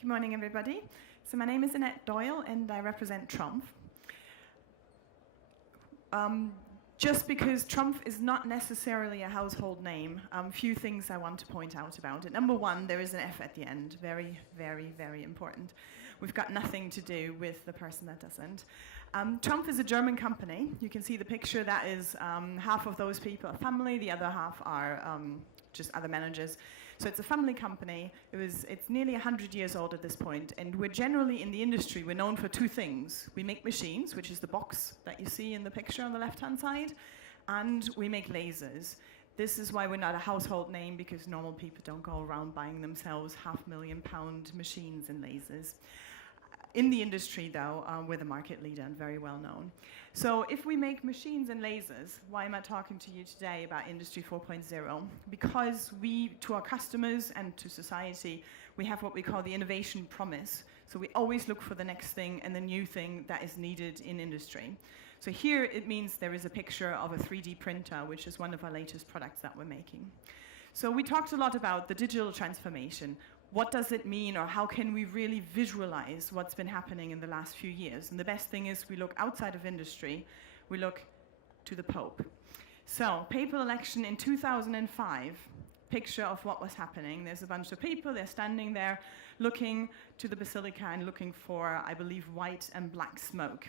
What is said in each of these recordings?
Good morning, everybody. So my name is Annette Doyle, and I represent Trumpf. Just because Trumpf is not necessarily a household name, few things I want to point out about it. Number one, there is an F at the end. Very, very, very important. We've got nothing to do with the person that doesn't. Trumpf is a German company. You can see the picture. That is half of those people are family, the other half are just other managers. So it's a family company. It's nearly 100 years old at this point, and we're generally in the industry, we're known for two things. We make machines, which is the box that you see in the picture on the left-hand side, and we make lasers. This is why we're not a household name, because normal people don't go around buying themselves £500,000 machines and lasers. In the industry, though, we're the market leader and very well known. So if we make machines and lasers, why am I talking to you today about Industry 4.0? Because we, to our customers and to society, we have what we call the innovation promise. So we always look for the next thing and the new thing that is needed in industry. So here it means there is a picture of a 3D printer, which is one of our latest products that we're making. So we talked a lot about the digital transformation. What does it mean, or how can we really visualize what's been happening in the last few years? And the best thing is we look outside of industry, we look to the Pope. So, papal election in 2005, picture of what was happening. There's a bunch of people, they're standing there looking to the basilica and looking for, I believe, white and black smoke.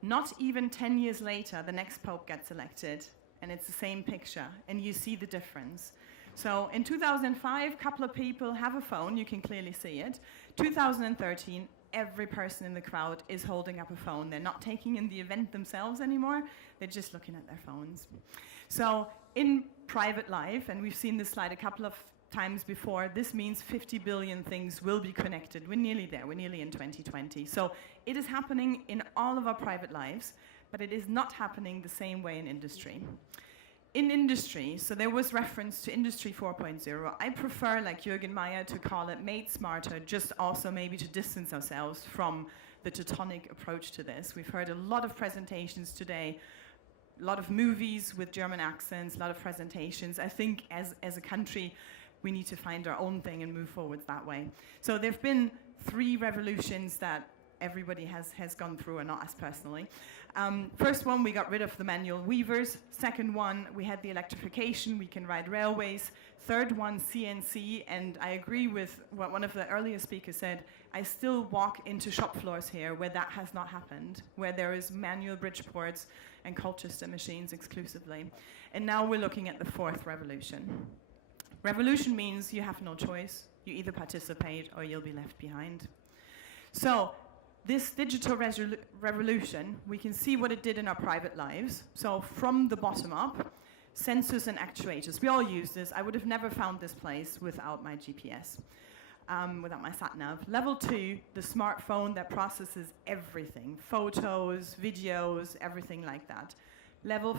Not even 10 years later, the next Pope gets elected, and it's the same picture, and you see the difference. So in 2005, a couple of people have a phone, you can clearly see it. 2013, every person in the crowd is holding up a phone. They're not taking in the event themselves anymore, they're just looking at their phones. So in private life, and we've seen this slide a couple of times before, this means 50 billion things will be connected. We're nearly there, we're nearly in 2020. So it is happening in all of our private lives, but it is not happening the same way in industry. In industry, so there was reference to Industry 4.0. I prefer, like Jürgen Meyer, to call it made smarter, just also maybe to distance ourselves from the Teutonic approach to this. We've heard a lot of presentations today, a lot of movies with German accents, a lot of presentations. I think as a country, we need to find our own thing and move forward that way. So there have been 3 revolutions that everybody has gone through, and not us personally. First one, we got rid of the manual weavers. Second one, we had the electrification, we can ride railways. Third one, CNC, and I agree with what one of the earlier speakers said. I still walk into shop floors here where that has not happened, where there is manual Bridgeports and Colchester machines exclusively. And now we're looking at the 4th revolution. Revolution means you have no choice. You either participate or you'll be left behind. So, this digital revolution, we can see what it did in our private lives. So from the bottom up, sensors and actuators. We all use this. I would have never found this place without my GPS, without my sat-nav. Level 2, the smartphone that processes everything, photos, videos, everything like that. Level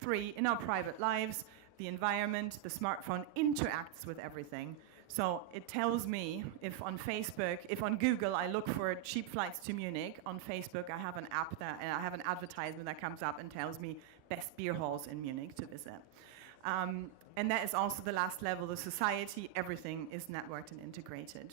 3, in our private lives, the environment, the smartphone interacts with everything. So it tells me if on Facebook, if on Google I look for cheap flights to Munich, on Facebook I have an app and I have an advertisement that comes up and tells me best beer halls in Munich to visit. And that is also the last level, the society, everything is networked and integrated.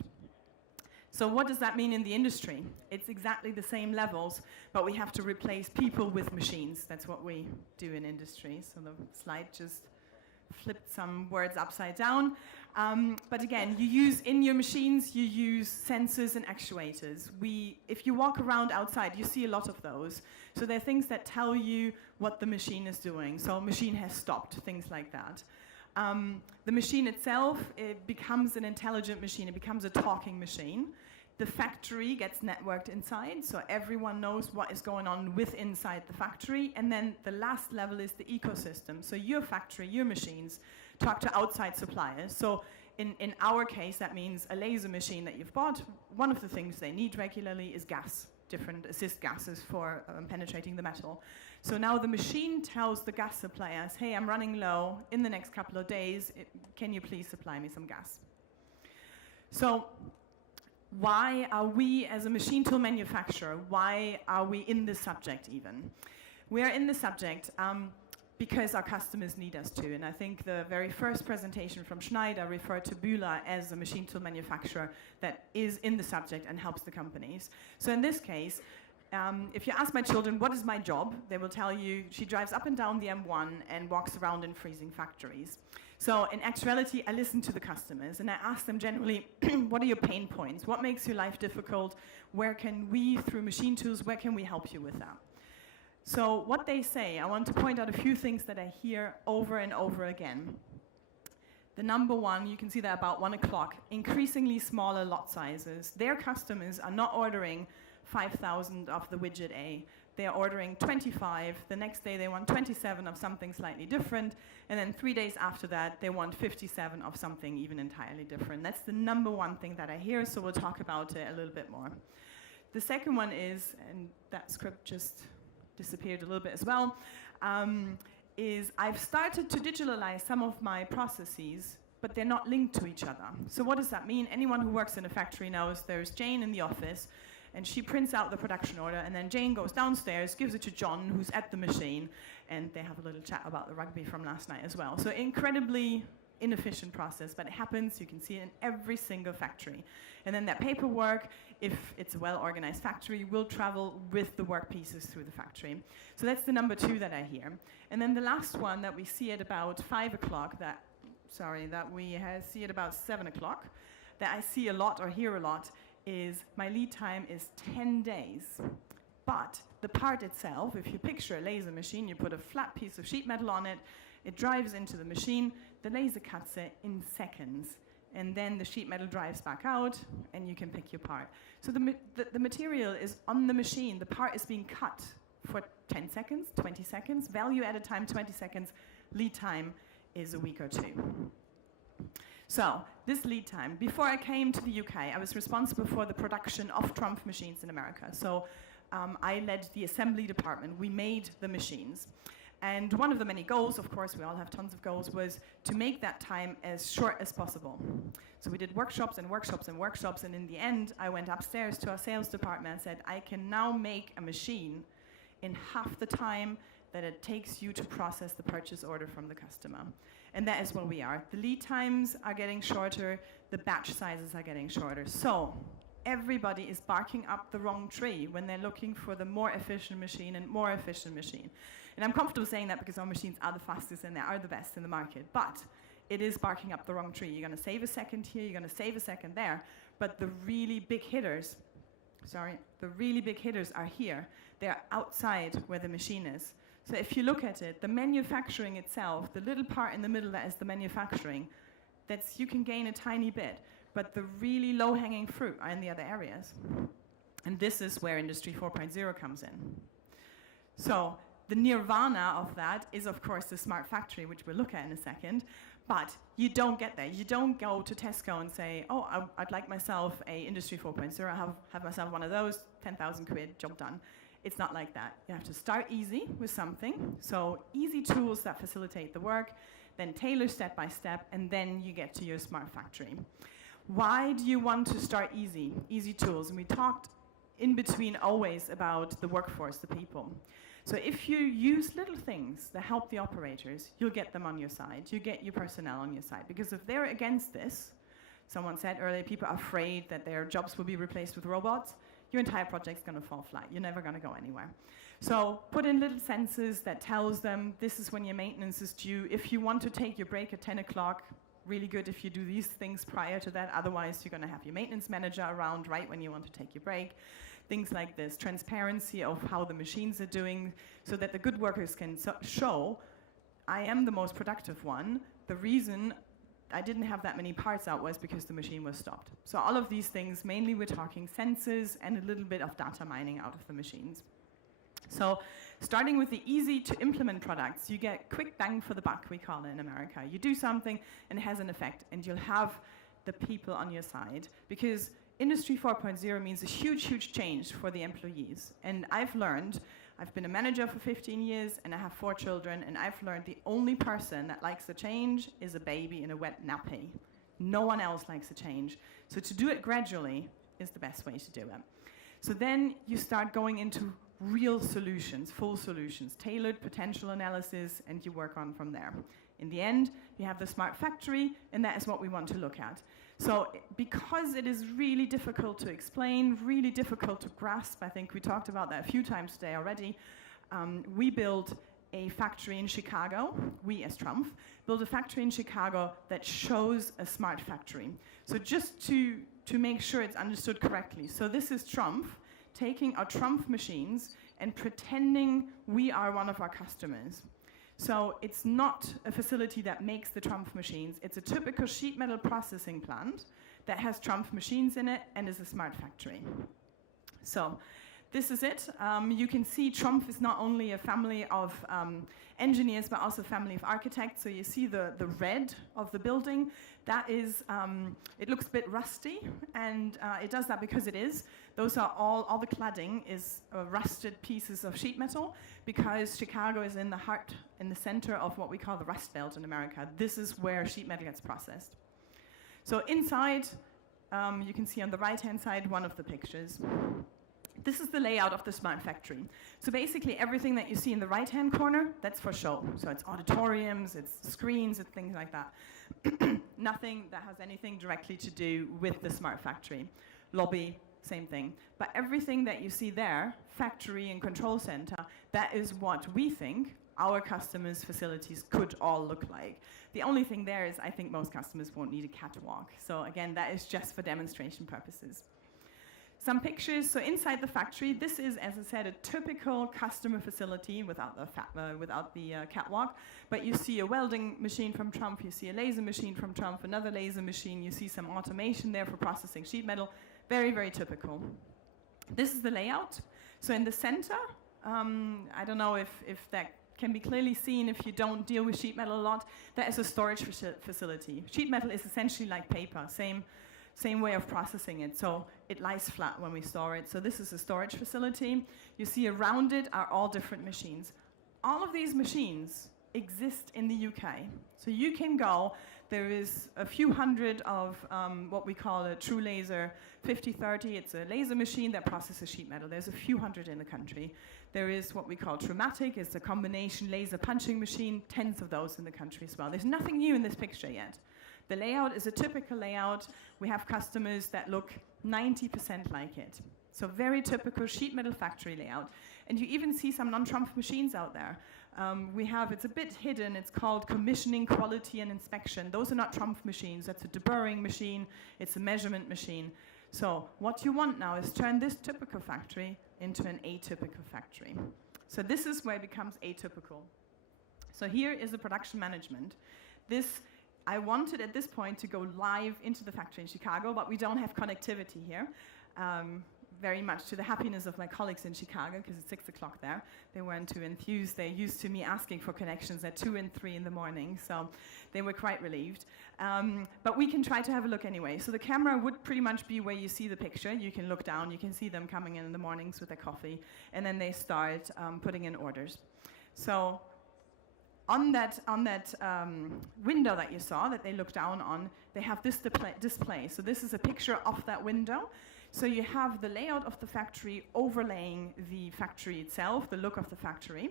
So what does that mean in the industry? It's exactly the same levels, but we have to replace people with machines. That's what we do in industry. So the slide just flipped some words upside down. But again, in your machines, you use sensors and actuators. If you walk around outside, you see a lot of those. So they're things that tell you what the machine is doing. So a machine has stopped, things like that. The machine itself, it becomes an intelligent machine. It becomes a talking machine. The factory gets networked inside, so everyone knows what is going on inside the factory. And then the last level is the ecosystem. So your factory, your machines, talk to outside suppliers. So in our case, that means a laser machine that you've bought. One of the things they need regularly is gas, different assist gases for penetrating the metal. So now the machine tells the gas suppliers, hey, I'm running low in the next couple of days. Can you please supply me some gas? So why are we, as a machine tool manufacturer, why are we in this subject even? We are in this subject because our customers need us to. And I think the very first presentation from Schneider referred to Bühler as a machine tool manufacturer that is in the subject and helps the companies. So in this case, if you ask my children, what is my job? They will tell you she drives up and down the M1 and walks around in freezing factories. So in actuality, I listen to the customers and I ask them generally, what are your pain points? What makes your life difficult? Where can we, through machine tools, where can we help you with that? So what they say, I want to point out a few things that I hear over and over again. The number one, you can see that about 1 o'clock, increasingly smaller lot sizes. Their customers are not ordering 5,000 of the widget A. They are ordering 25. The next day they want 27 of something slightly different. And then 3 days after that, they want 57 of something even entirely different. That's the number one thing that I hear, so we'll talk about it a little bit more. The second one is, and that script just disappeared a little bit as well, is I've started to digitalize some of my processes, but they're not linked to each other. So what does that mean? Anyone who works in a factory knows there's Jane in the office, and she prints out the production order, and then Jane goes downstairs, gives it to John, who's at the machine, and they have a little chat about the rugby from last night as well. So incredibly inefficient process, but it happens. You can see it in every single factory. And then that paperwork, if it's a well-organized factory, will travel with the work pieces through the factory. So that's the number two that I hear. And then the last one that we see at about 5 o'clock, that we see at about 7 o'clock, that I see a lot or hear a lot, is my lead time is 10 days. But the part itself, if you picture a laser machine, you put a flat piece of sheet metal on it, it drives into the machine, the laser cuts it in seconds, and then the sheet metal drives back out, and you can pick your part. So the material is on the machine, the part is being cut for 10 seconds, 20 seconds, value added time 20 seconds, lead time is a week or two. So, this lead time, before I came to the UK, I was responsible for the production of Trumpf machines in America. So, I led the assembly department. We made the machines. And one of the many goals, of course, we all have tons of goals, was to make that time as short as possible. So we did workshops and workshops and workshops, and in the end, I went upstairs to our sales department and said, I can now make a machine in half the time that it takes you to process the purchase order from the customer. And that is where we are. The lead times are getting shorter, the batch sizes are getting shorter. So everybody is barking up the wrong tree when they're looking for the more efficient machine and more efficient machine. And I'm comfortable saying that because our machines are the fastest and they are the best in the market. But it is barking up the wrong tree. You're going to save a second here, you're going to save a second there. But the really big hitters, are here. They're outside where the machine is. So if you look at it, the manufacturing itself, the little part in the middle that is the manufacturing, you can gain a tiny bit, but the really low-hanging fruit are in the other areas. And this is where Industry 4.0 comes in. So the nirvana of that is, of course, the smart factory, which we'll look at in a second, but you don't get there. You don't go to Tesco and say, oh, I'd like myself a Industry 4.0, have myself one of those, 10,000 quid, job done. It's not like that. You have to start easy with something. So easy tools that facilitate the work, then tailor step by step, and then you get to your smart factory. Why do you want to start easy? Easy tools. And we talked in between always about the workforce, the people. So if you use little things that help the operators, you'll get them on your side. You get your personnel on your side. Because if they're against this, someone said earlier, people are afraid that their jobs will be replaced with robots, your entire project's going to fall flat. You're never going to go anywhere. So put in little sensors that tells them this is when your maintenance is due. If you want to take your break at 10 o'clock, really good if you do these things prior to that. Otherwise, you're going to have your maintenance manager around right when you want to take your break. Things like this. Transparency of how the machines are doing so that the good workers can show, I am the most productive one. The reason I didn't have that many parts out was because the machine was stopped. So all of these things, mainly we're talking sensors and a little bit of data mining out of the machines. So starting with the easy to implement products, you get quick bang for the buck, we call it in America. You do something and it has an effect, and you'll have the people on your side, because Industry 4.0 means a huge, huge change for the employees. And I've learned, I've been a manager for 15 years and I have 4 children, and I've learned the only person that likes a change is a baby in a wet nappy. No one else likes a change. So to do it gradually is the best way to do it. So then you start going into real solutions, full solutions, tailored potential analysis, and you work on from there. In the end, you have the smart factory, and that is what we want to look at. So because it is really difficult to explain, really difficult to grasp, I think we talked about that a few times today already, we built a factory in Chicago, we as Trumpf, built a factory in Chicago that shows a smart factory. So just to make sure it's understood correctly. So this is Trumpf taking our Trumpf machines and pretending we are one of our customers. So it's not a facility that makes the Trumpf machines. It's a typical sheet metal processing plant that has Trumpf machines in it and is a smart factory. So this is it. You can see Trumpf is not only a family of engineers, but also a family of architects. So you see the red of the building. That is, it looks a bit rusty, and it does that because it is. Those are all the cladding is rusted pieces of sheet metal, because Chicago is in the heart, in the center of what we call the Rust Belt in America. This is where sheet metal gets processed. So inside, you can see on the right-hand side one of the pictures. This is the layout of the smart factory. So basically everything that you see in the right-hand corner, that's for show. So it's auditoriums, it's screens, it's things like that. Nothing that has anything directly to do with the smart factory. Lobby, same thing. But everything that you see there, factory and control center, that is what we think our customers' facilities could all look like. The only thing there is I think most customers won't need a catwalk. So again, that is just for demonstration purposes. Some pictures. So inside the factory, this is, as I said, a typical customer facility without the catwalk. But you see a welding machine from Trumpf, you see a laser machine from Trumpf, another laser machine, you see some automation there for processing sheet metal. Very, very typical. This is the layout. So in the center, I don't know if that can be clearly seen if you don't deal with sheet metal a lot, that is a storage facility. Sheet metal is essentially like paper, same way of processing it. So it lies flat when we store it. So this is a storage facility. You see around it are all different machines. All of these machines exist in the UK. So you can go, there is a few hundred of what we call a true laser 5030. It's a laser machine that processes sheet metal. There's a few hundred in the country. There is what we call Trumatic. It's a combination laser punching machine, tens of those in the country as well. There's nothing new in this picture yet. The layout is a typical layout. We have customers that look 90% like it. So very typical sheet metal factory layout. And you even see some non-Trumpf machines out there. It's a bit hidden. It's called commissioning, quality, and inspection. Those are not Trumpf machines. That's a deburring machine. It's a measurement machine. So what you want now is turn this typical factory into an atypical factory. So this is where it becomes atypical. So here is the production management. I wanted at this point to go live into the factory in Chicago, but we don't have connectivity here. Very much to the happiness of my colleagues in Chicago, because it's 6 o'clock there. They weren't too enthused. They're used to me asking for connections at 2 and 3 in the morning, so they were quite relieved. But we can try to have a look anyway. So the camera would pretty much be where you see the picture. You can look down. You can see them coming in the mornings with their coffee, and then they start putting in orders. So on that window that you saw, that they look down on, they have this display. So this is a picture of that window. So you have the layout of the factory overlaying the factory itself, the look of the factory.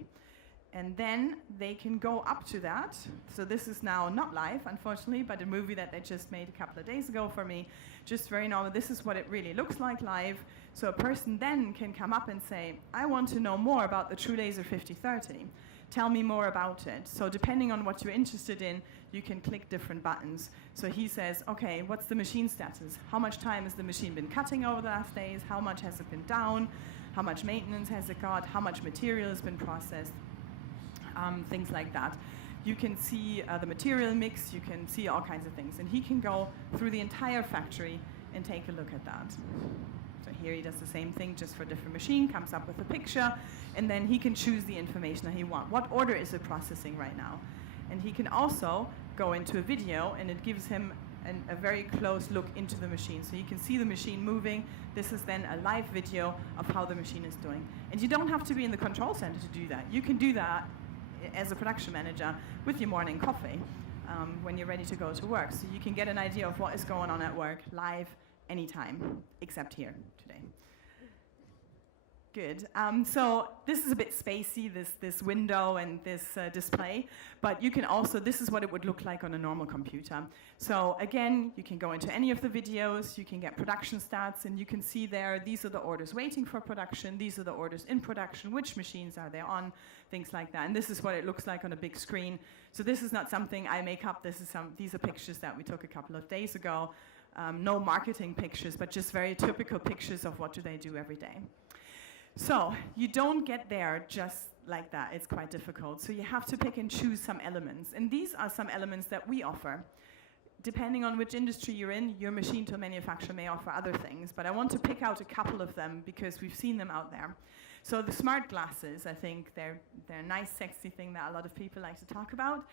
And then they can go up to that. So this is now not live, unfortunately, but a movie that they just made a couple of days ago for me. Just very normal. This is what it really looks like live. So a person then can come up and say, I want to know more about the TrueLaser 5030. Tell me more about it. So depending on what you're interested in, you can click different buttons. So he says, okay, what's the machine status? How much time has the machine been cutting over the last days? How much has it been down? How much maintenance has it got? How much material has been processed? Things like that. You can see the material mix. You can see all kinds of things. And he can go through the entire factory and take a look at that. So here he does the same thing, just for a different machine, comes up with a picture, and then he can choose the information that he wants. What order is it processing right now? And he can also go into a video, and it gives him a very close look into the machine. So you can see the machine moving. This is then a live video of how the machine is doing. And you don't have to be in the control center to do that. You can do that as a production manager with your morning coffee when you're ready to go to work. So you can get an idea of what is going on at work live anytime, except here today. Good. So this is a bit spacey, this window and this display, but you can also, this is what it would look like on a normal computer. So again, you can go into any of the videos, you can get production stats, and you can see there, these are the orders waiting for production, these are the orders in production, which machines are they on, things like that. And this is what it looks like on a big screen. So this is not something I make up, these are pictures that we took a couple of days ago. No marketing pictures, but just very typical pictures of what do they do every day. So you don't get there just like that. It's quite difficult. So you have to pick and choose some elements. And these are some elements that we offer. Depending on which industry you're in, your machine tool manufacturer may offer other things. But I want to pick out a couple of them because we've seen them out there. So the smart glasses, I think they're a nice, sexy thing that a lot of people like to talk about.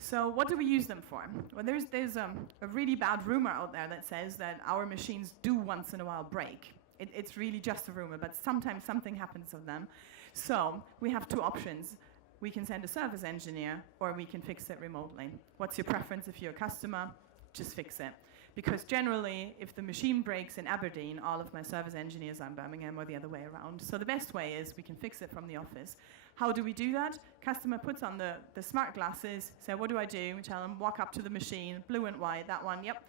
So what do we use them for? Well, there's a really bad rumor out there that says that our machines do once in a while break. It's really just a rumor, but sometimes something happens to them. So we have two options. We can send a service engineer, or we can fix it remotely. What's your preference if you're a customer? Just fix it. Because generally, if the machine breaks in Aberdeen, all of my service engineers are in Birmingham or the other way around. So the best way is we can fix it from the office. How do we do that? Customer puts on the smart glasses, say, what do I do? We tell them, walk up to the machine, blue and white, that one, yep.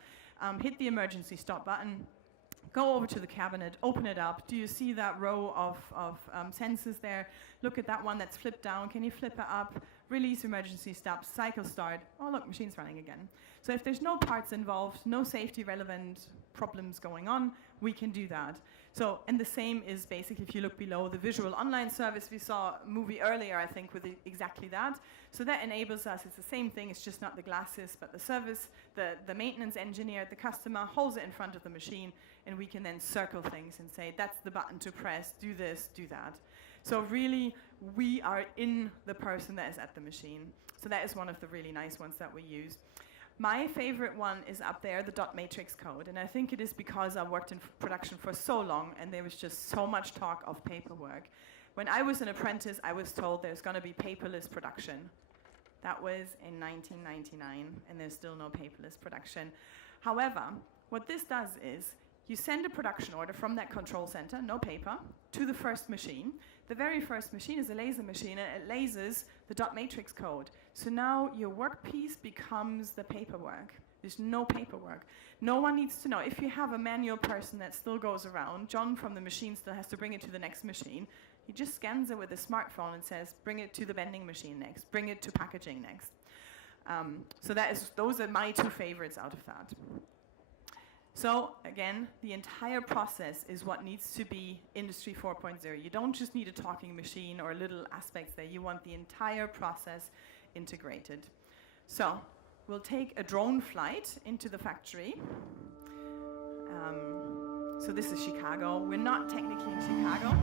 Hit the emergency stop button. Go over to the cabinet, open it up. Do you see that row of sensors there? Look at that one that's flipped down. Can you flip it up? Release emergency stop, cycle start. Oh, look, machine's running again. So if there's no parts involved, no safety relevant problems going on, we can do that. So, and the same is basically, if you look below, the visual online service. We saw a movie earlier, I think, with exactly that. So that enables us, it's the same thing, it's just not the glasses, but the service, the maintenance engineer, the customer holds it in front of the machine, and we can then circle things and say, that's the button to press, do this, do that. So really, we are in the person that is at the machine. So that is one of the really nice ones that we use. My favorite one is up there, the dot matrix code. And I think it is because I worked in production for so long, and there was just so much talk of paperwork. When I was an apprentice, I was told there's going to be paperless production. That was in 1999, and there's still no paperless production. However, what this does is, you send a production order from that control center, no paper, to the first machine. The very first machine is a laser machine, and it lasers the dot matrix code. So now your workpiece becomes the paperwork. There's no paperwork. No one needs to know. If you have a manual person that still goes around, John from the machine still has to bring it to the next machine. He just scans it with a smartphone and says, bring it to the vending machine next, bring it to packaging next. So those are my two favorites out of that. So again, the entire process is what needs to be Industry 4.0. You don't just need a talking machine or little aspects there. You want the entire process integrated. So we'll take a drone flight into the factory. So this is Chicago. We're not technically in Chicago.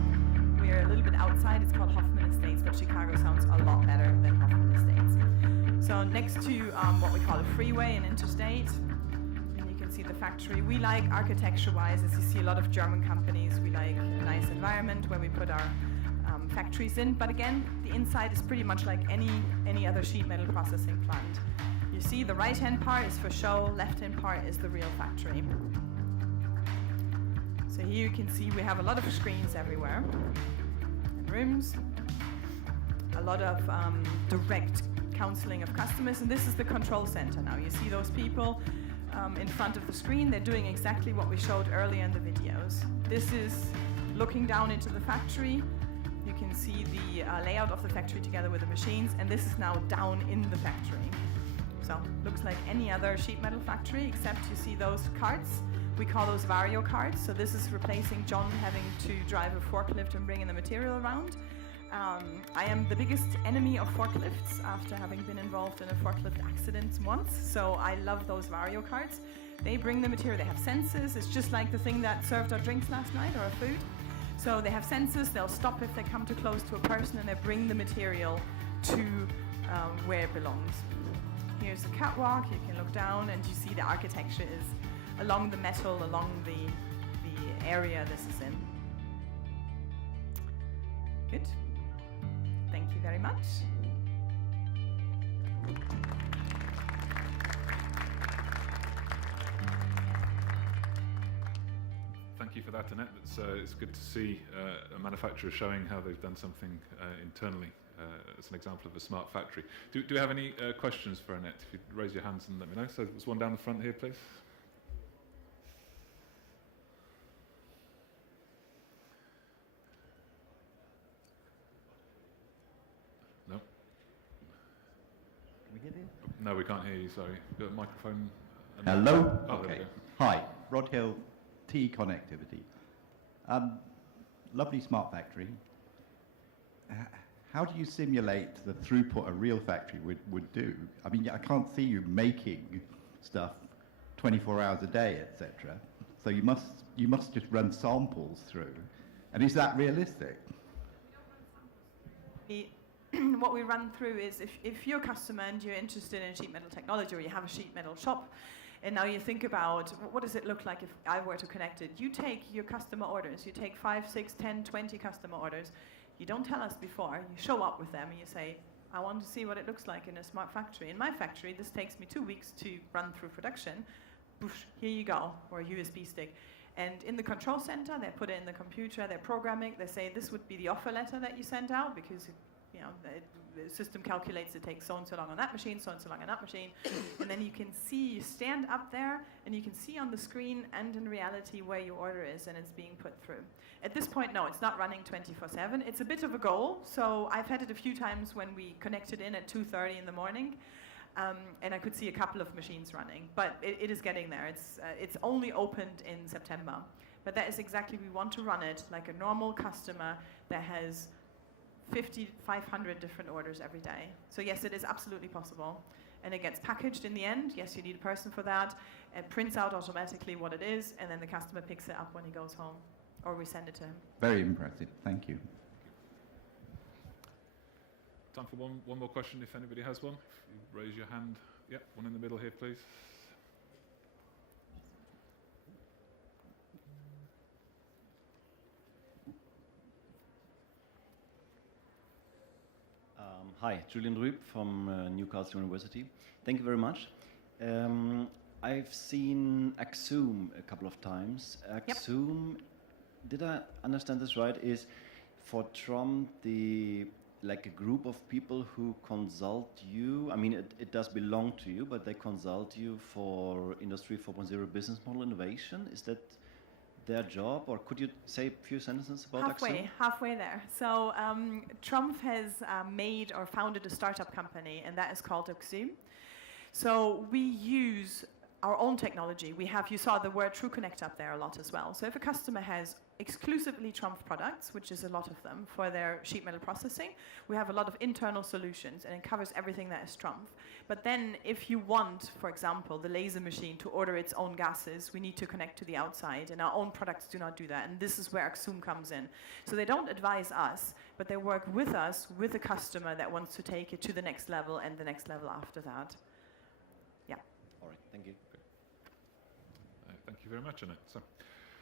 We're a little bit outside. It's called Hoffman Estates, but Chicago sounds a lot better than Hoffman Estates. So next to what we call a freeway, an interstate, see the factory. We like architecture-wise, as you see a lot of German companies, we like a nice environment where we put our factories in. But again, the inside is pretty much like any other sheet metal processing plant. You see the right-hand part is for show, left-hand part is the real factory. So here you can see we have a lot of screens everywhere, and rooms, a lot of direct counseling of customers, and this is the control center now. You see those people in front of the screen. They're doing exactly what we showed earlier in the videos. This is looking down into the factory. You can see the layout of the factory together with the machines, and this is now down in the factory. So looks like any other sheet metal factory, except you see those carts. We call those Vario carts. So this is replacing John having to drive a forklift and bringing the material around. I am the biggest enemy of forklifts after having been involved in a forklift accident once. So I love those Vario carts. They bring the material, they have sensors. It's just like the thing that served our drinks last night or our food. So they have sensors, they'll stop if they come too close to a person, and they bring the material to where it belongs. Here's a catwalk, you can look down and you see the architecture is along the metal, along the area this is in. Good. Thank you very much. Thank you you for that, Annette. It's good to see a manufacturer showing how they've done something internally as an example of a smart factory. Do we have any questions for Annette? If you raise your hands and let me know. So there's one down the front here, please. No. Can we hear you? No, we can't hear you, sorry. You've got a microphone. Hello? Oh, okay. There we go. Hi, Rod Hill, T Connectivity. Lovely smart factory. How do you simulate the throughput a real factory would do? I mean, I can't see you making stuff 24 hours a day, etc. So you must just run samples through. And is that realistic? What we run through is if you're a customer and you're interested in sheet metal technology, or you have a sheet metal shop, and now you think about what does it look like if I were to connect it. You take your customer orders, you take 5, 6, 10, 20 customer orders. You don't tell us before, you show up with them and you say, I want to see what it looks like in a smart factory. In my factory, this takes me 2 weeks to run through production. Boosh, here you go, or a USB stick. And in the control center, they put it in the computer, they're programming, they say this would be the offer letter that you sent out because the system calculates it takes so and so long on that machine, so and so long on that machine. And then you can see, you stand up there and you can see on the screen and in reality where your order is and it's being put through. At this point, no, it's not running 24/7. It's a bit of a goal. So I've had it a few times when we connected in at 2:30 in the morning. And I could see a couple of machines running, but it is getting there. It's only opened in September. But that is exactly, we want to run it like a normal customer that has 500 different orders every day. So yes, it is absolutely possible. And it gets packaged in the end. Yes, you need a person for that. It prints out automatically what it is, and then the customer picks it up when he goes home, or we send it to him. Very impressive, thank you. Time for one more question if anybody has one. If you raise your hand. Yeah, one in the middle here, please. Hi, Julian Rüb from Newcastle University. Thank you very much. I've seen Axum a couple of times. Axum, did I understand this right, is for Trumpf like a group of people who consult you? I mean, it does belong to you, but they consult you for Industry 4.0 business model innovation. Is that their job, or could you say a few sentences about Axum? Halfway there. So Trumpf has made or founded a startup company, and that is called Axum. So we use our own technology. You saw the word TrueConnect up there a lot as well. So if a customer has exclusively Trumpf products, which is a lot of them, for their sheet metal processing, we have a lot of internal solutions, and it covers everything that is Trumpf. But then if you want, for example, the laser machine to order its own gases, we need to connect to the outside, and our own products do not do that, and this is where Axum comes in. So they don't advise us, but they work with us, with a customer that wants to take it to the next level and the next level after that. Yeah. All right, thank you. Thank you very much, Annette. So,